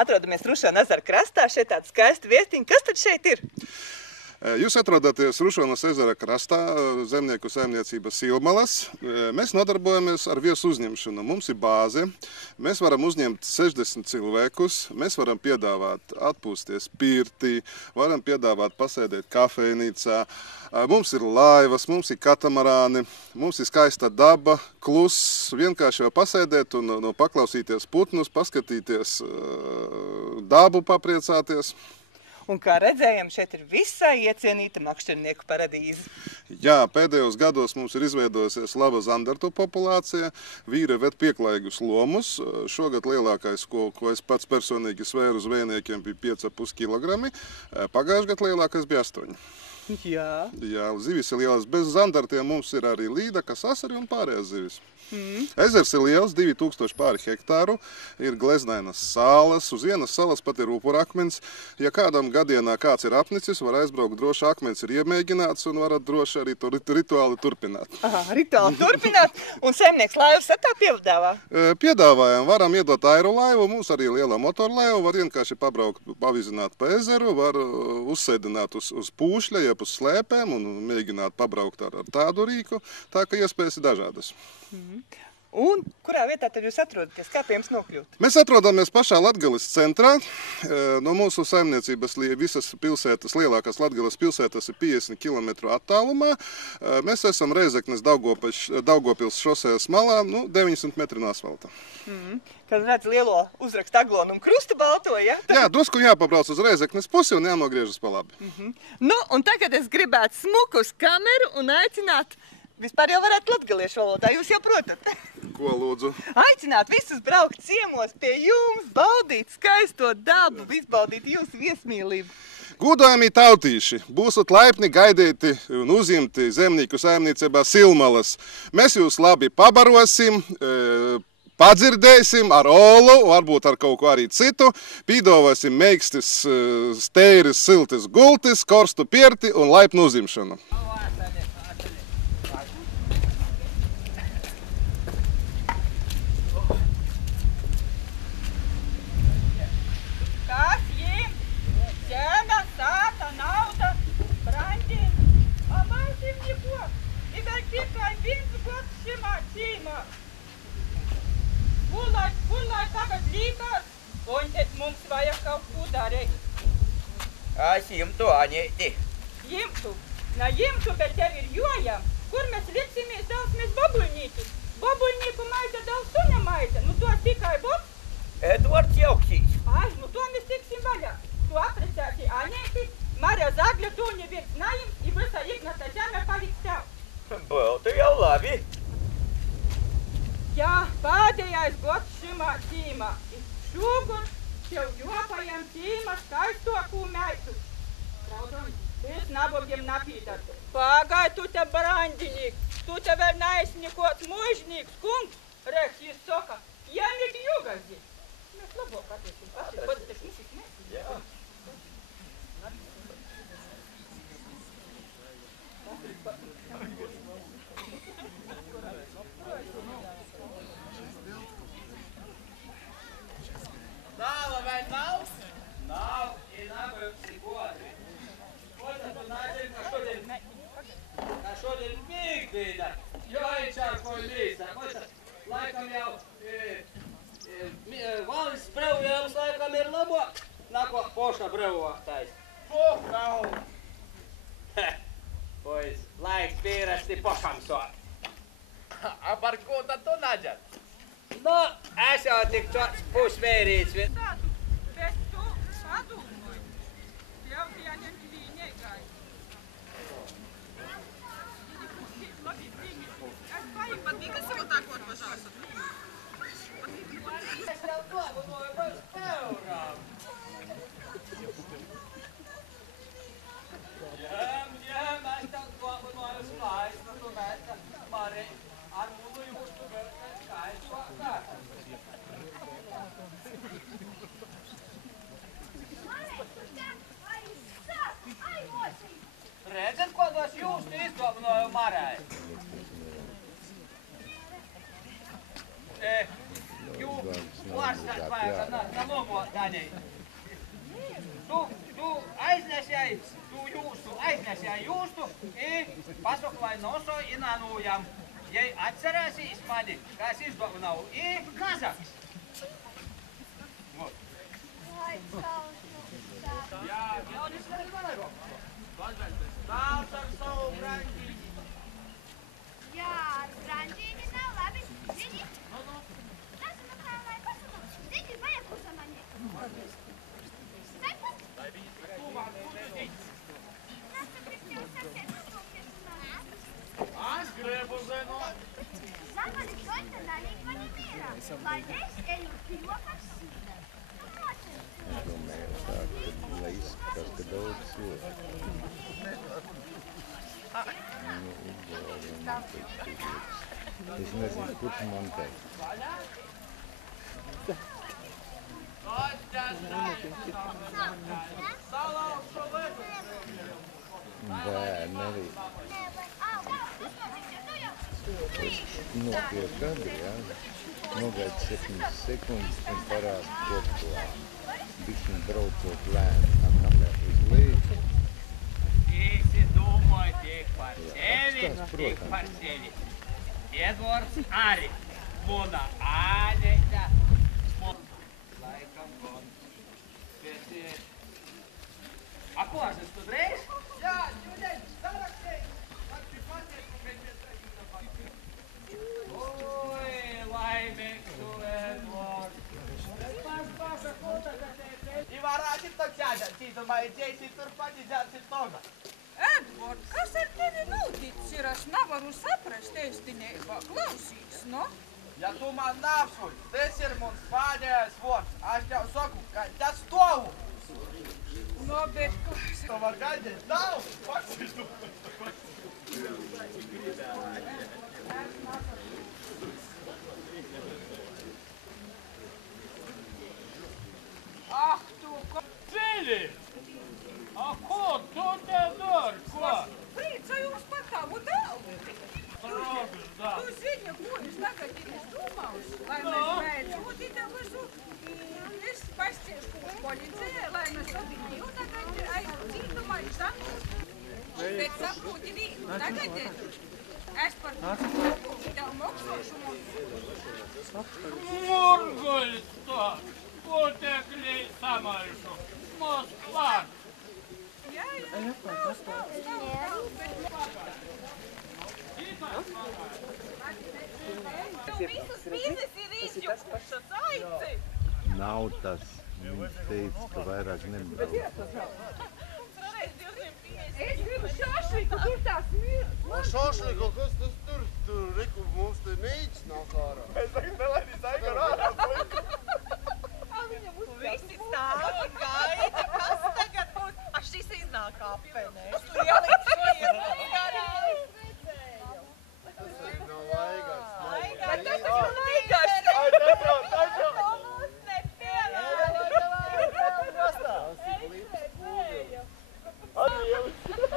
Atrodamies Rušona ezera krastā, šeit tāds skaists viestiņš. Kas tad šeit ir? Jūs atrodaties Rušonas ezera krastā, zemnieku saimniecības Silmalas. Mēs nodarbojamies ar viesu uzņemšanu. Mums ir bāze, mēs varam uzņemt 60 cilvēkus, mēs varam piedāvāt atpūsties pirtī, varam piedāvāt pasēdēt kafejnīcā. Mums ir laivas, mums ir katamarāni, mums ir skaista daba, kluss, vienkārši jau pasēdēt un paklausīties putnus, paskatīties dabu, papriecāties. Un kā redzējām, šeit ir visai iecienīta makšķernieku paradīze. Jā, pēdējos gados mums ir izveidojusies laba zandartu populācija. Vīri ved pieklājīgus lomus. Šogad lielākais, ko es pats personīgi svēru zvejniekiem, bija 5,5 kg. Pagājušajā gadā lielākais bija 8. Jā, zivis ir lielas. Bez zandartiem mums ir arī līdaka, sasari un pārējās zivis. Ezers ir liels, 2000 pāri hektāru, ir gleznainas salas, uz vienas salas pat ir upurakmens. Ja kādam gadienā kāds ir apnicis, var aizbraukt droši, akmens ir iemēģināts un varat droši arī to rituāli turpināt. Aha, rituāli turpināt, un saimnieks laivas tā piedāvā? Piedāvājam, varam iedot aero laivu, mums arī liela motorlaiva, var vienkārši pabraukt, pavizināt pa ezeru, var uzsēdināt uz pūšļa, jeb uz slēpēm un mēģināt pabraukt ar tādu rīku, tā ka iespējas ir dažādas. Un kurā vietā tad jūs atrodaties? Kā pie jums nokļūt? Mēs atrodamies pašā Latgales centrā. No mūsu saimniecības visas pilsētas, lielākās Latgales pilsētas ir 50 km attālumā. Mēs esam Reizeknes Daugavpils šosejas malā, 900 metri no asfalta. Kad redz lielo uzrakstu aglonu un krustu balto, ja? Jā, drusku jāpabrauc uz Reizeknes pusi un jānogriežas pa labi. Nu, un tagad es gribētu smuku uz kameru un aicināt. Vispār jau varētu latgaliešu valodā, jūs jau protat. Ko lūdzu? Aicināt visus braukt ciemos pie jums, baudīt skaisto dabu, izbaudīt jūsu viesmīlību. Gudājumie tautīši, būsat laipni gaidīti un uzimti zemnieku saimniecībā Silmalas. Mēs jūs labi pabarosim, padzirdēsim ar olu, varbūt ar kaut ko arī citu. Pīdāvāsim meikstis, steiris, siltis gultis, korstu pirti un laipnu uzimšanu. Mums vajag kaut ko darīt. Es jimtu, Aņēti. Jimtu? Jimtu, bet tev ir jojam. Kur mēs liksimies daudz babuļnīkus? Babuļnīku maita daudz suņa maita. Nu to tikai bots? Edvards Jauksīs. Ai, nu to mēs tiksim vaļā. Tu aprecēsi Aņēti, Marija Zagļa, tu neviens naims, i visa Ignata žeme paliks tev. Būtu jau labi. Jā, pēdējais gods šimā cīmā. Šogun tev jopajam cīma skaistoku meitu. Raudon, es nabogiem napītat. Pagai, tu te brandinīk, tu te vēl neesi nekots mužnīks, kungs, reks jis soka, jām ir jūgazi. Mēs labāk atvesim, pats tas visis mēs. Jā. Nāva vai nav? Nav, ir nabagsi godi. Ko tad tu nāc, ka šodien pīkdīna, jo iečār ko līsa. Ko tad laikam jau valsts brevjums laikam ir labāk, nako poša brevoktais. Pokau! Pois, laiks pierasti pošam sot. A par ko tad tu naģat? Nu, es jau tik tāds pusvērīts. Tādu, bet tu padomāji. Tev jāņem līnei gai. Es paim, pat bija, kas jau tā kaut pažāsat. Es tev padomāju pēc tevrām. Jām, es tev padomāju skaistu, tu mēs Mari ar mūdu jūs tu vēl skaistu akātu. Redzat, ko tas jūs izdobnoju Marai? Jūs varsāt vajag, na lomu mani. Tu aiznesēji, aiznesēji jūstu I pasaklai noso I nanūjam. Jei atcerēsīs mani, kā es izdāvināju I kazaks. Jā, jaunis nevar. Stāvs ar savu branģīni. Jā, ar branģīni nav labi. Zini? Nezinu, kā lai pasaka. Zini, vajag uzmanīt. Sepas? Tu man uzmanīt. Nesu Kristiju sapties uzmanīt mani. Es gribu zināt. Zamani šodien nalīk mani mīrā, lai es eju pilokam sīdē. Lai izprastu daudz cilvēku. Es nezinu, kurš man teikt. Bērni arī. Pie gadi, jā. Nogaid 7 sekundes un parāda kopplānu. Bišķiņ braucot lēni, kamēr uz leju. Visi domāja tiek par sevi, tiek par sevi. Edvards arī. Muna Āļeņa. Laikam kon. Bet... A ko es esmu drēs? Jā, ģuļeņ, sarakstēji. Oi, laimīgs tu, Edvards. I varētu to ķēdēt, tīdomāji, ķēsi tur paģidzēsi toga. Edvard, kas ar tevi noticis ir? Es nevaru saprast īstenībā. Klausīs, no? Ja tu man nāpsuļ, tas ir mums pēdējais vārds. Es jau saku, ka tas stovu. No, bet kas? Tu var gaidīt daudz. Paksīs tu. Ah, tu ko? Filip! A ko tu te dari? Ko? Priecājos par tavu dēlu. Draugus da. Tu zini, ko es tagad ir izdomājis, lai mēs beidzot idevisu. Es pasciešu policijai, lai mēs abi tagad aizdzītumā izsamūs. Bet saproti vīnu, tagad es par tev moksošu mums. Murguļs to! Putekļi samalšu. Moskvā! Jā, stāv, bet... Tu visas mīzes ir izjukušas, aici! Nav tas. Viņš teica, ka vairāk nebrauc. Es gribu šašliku, kur tās mīzes? O šašliku, kas tas tur? Tur, reku, mums te neic nāk ārā. Es tagad nelaidīs aikar ārā, puika. Visi stāv un gaida, kas tagad būs. Šis iznāk apvenē. Es tur ieliku šajiem garām. Tas ir nav laigās. Bet tas ir līgašs. Ai, tačo! To mums nepielāda.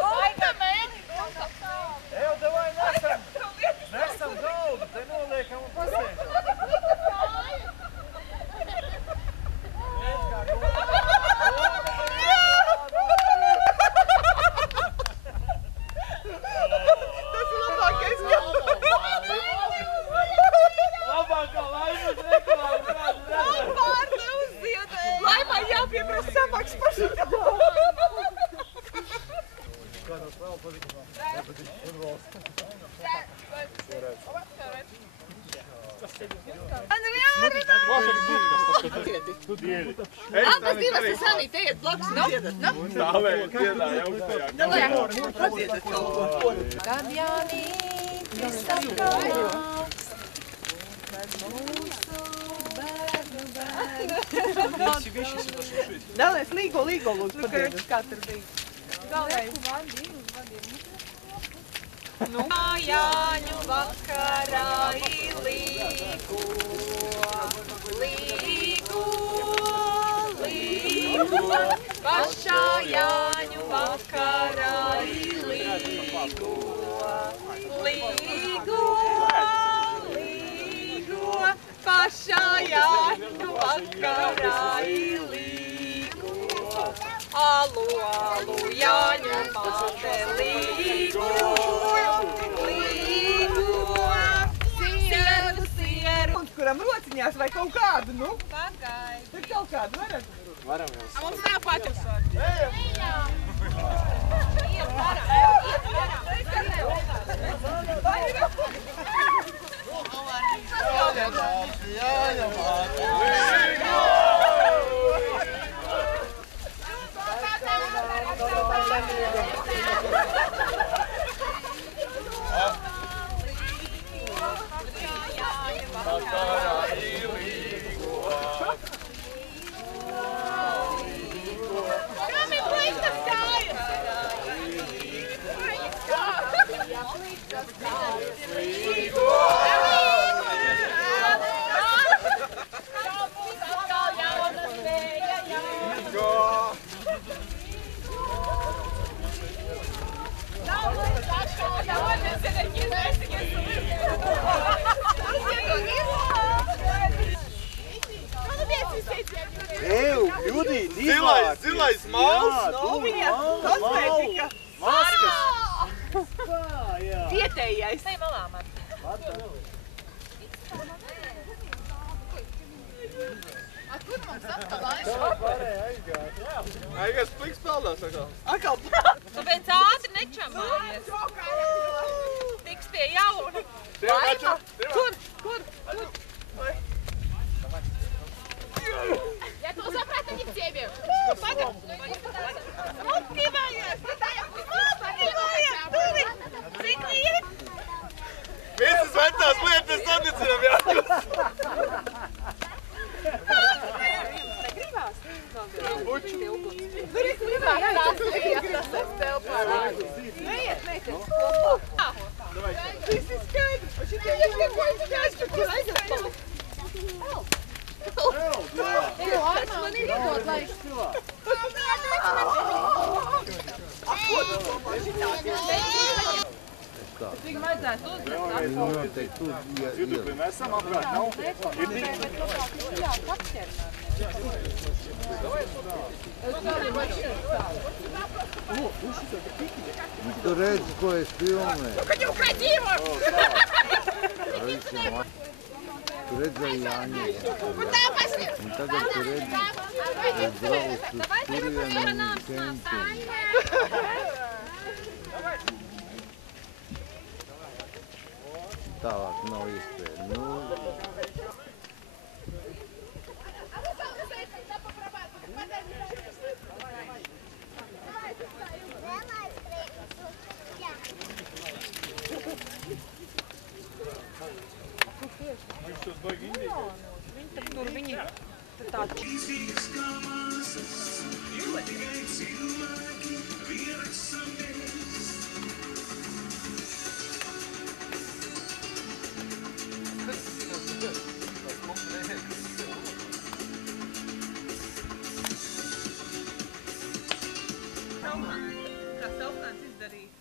Laika mēģi. Eju, davai nesam galdu, te noliekam un pasēžam. Labākā laimes reklāma kādu redzēt. Pārne uzziedēja. Laimai jāpieprasa samaks par šitā. Kādos vēl patīk? Un valsts. Abas divas ir sanīt, ejiet blakus, no? Stāvējot dziedāja augstajā. Padziedat kaut ko. Kad jaunītis saprauks, kad mūsu bērnu bērnu. Dalēs līgo, lūdzu, padienas. Kā tur bija? Galvenais. Nu, Jāņu vakarā līgo, pašā Jāņu vakarā līgo, pašā Jāņu vakarā līgo. te līgo, sieru. Kuram rociņās vai kaut kādu, nu? Pagaid. Tur kaut kādu varat? Varam jau. Mums nav patis. Zilais mauls! Kosmētika! Maskas! Vietējais! Te malā man! Kur mums atkal Aigas pliks peldās atkal. Atkal! Tāpēc ātri nečamājies. Tiks pie jauna. Kur? Я тоже обратно не к тебе. Visas vecās lietas sadicinām jākļūst. Buču. Neiet, meitenes, kopā. Viss ir skaidrs. Šitie ir neko jāsaka, kur aiziet. Man ir iedod, lai... Viņu vajadzētu uzlikt. Noteikti tur Mēs esam apkārt, nav? Jā, kapķer. Tu redzi, ko es filmēju. Kad jau krādīvo! Tu redzēji Jāņu. Un tagad tu redzi, es braucu uz turienu un kempingu. Tālāk nav iespēja. Tur viņi tādi. Kā Saukāns izdarīja.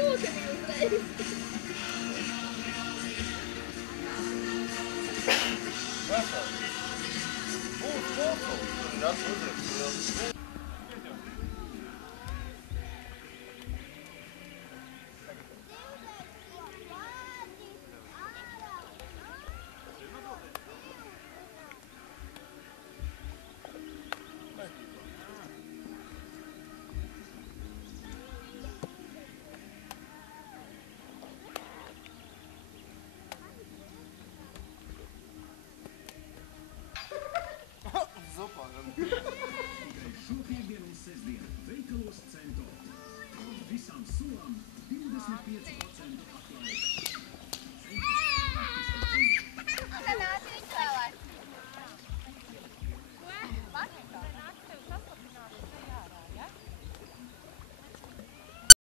Būs,